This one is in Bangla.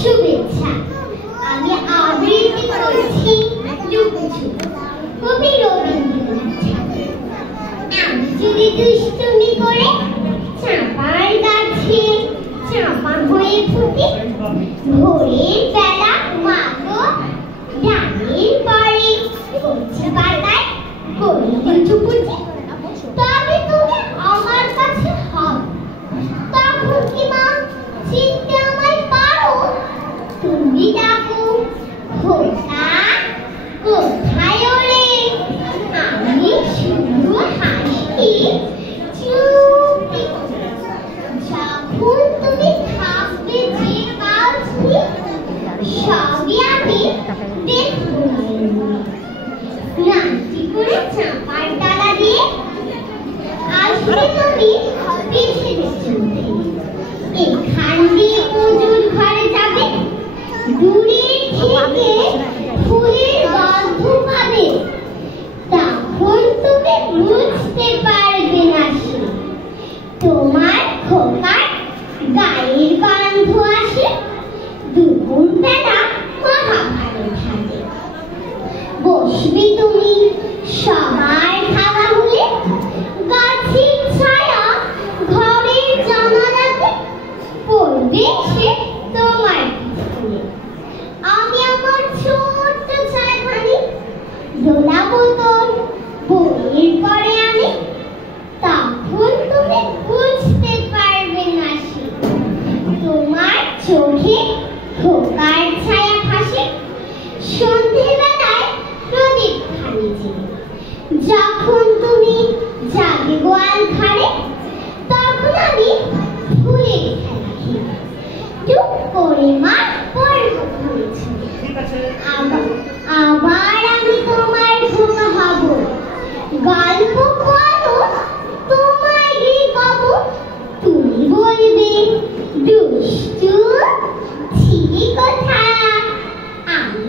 শুভেচ্ছা। আমি আবৃত্তি করছি লুকোচুরি, কবি রবীন্দ্রনাথ ঠাকুর। আমি যদি দুষ্টুমি করে চাঁপার গাছে চাঁপা হয়ে ফুটি, ভোরের বেলা মা গো ডাঙের পরে কচি পাতায় করি লুচুপুচি, তবে তুমি আমার কাছে হবে। তখন কি মা চিনতে আমায় পারো? তুমি ডাকো, খোকা কোথায় ওরে? আমি শুধু হাসি চুপটি। যখন তুমি থাকবে যে কাজটি, সবই আমি দেখবো। নাচি করে চাঁপার ডালা দিয়ে আসবে তুমি পিছে পিছে। এখান দিয়ে মজুর ঘরে যাবে, দূরের থেকে ফুলের গন্ধ পাবে। তখন তুমি বুঝতে পারবে না সে তোমার খোকার গায়ের গন্ধ আসে। দুপুর বেলা মহাভারত থাকে, বসবে তুমি সবার খাওয়া হলে, গাছের ছায়া ঘরের জানালাতে পড়বে সে তোমার ফুলে। আমি আমার ছোট্ট ছায়াখানি দোলাবো তোর বইয়ের পরে আমি। তখন তুমি বুঝতে পারবে না সে তোমার চোখে খোকার ছায়া ভাসে। সন্ধেবেলায় প্রদীপ খালি জেলে যখন তুমি জাগে গোয়াল ঘরে, তখন আমি ফুলের খেলা খেলি। চুপ করে মা পড়বো ঘুরেছি, আবার আমি তোমার খোকা হব। গল্প বলো তোমায় গিয়ে কব, তুমি বলবে দুষ্টু ছিলি কোথা, আমি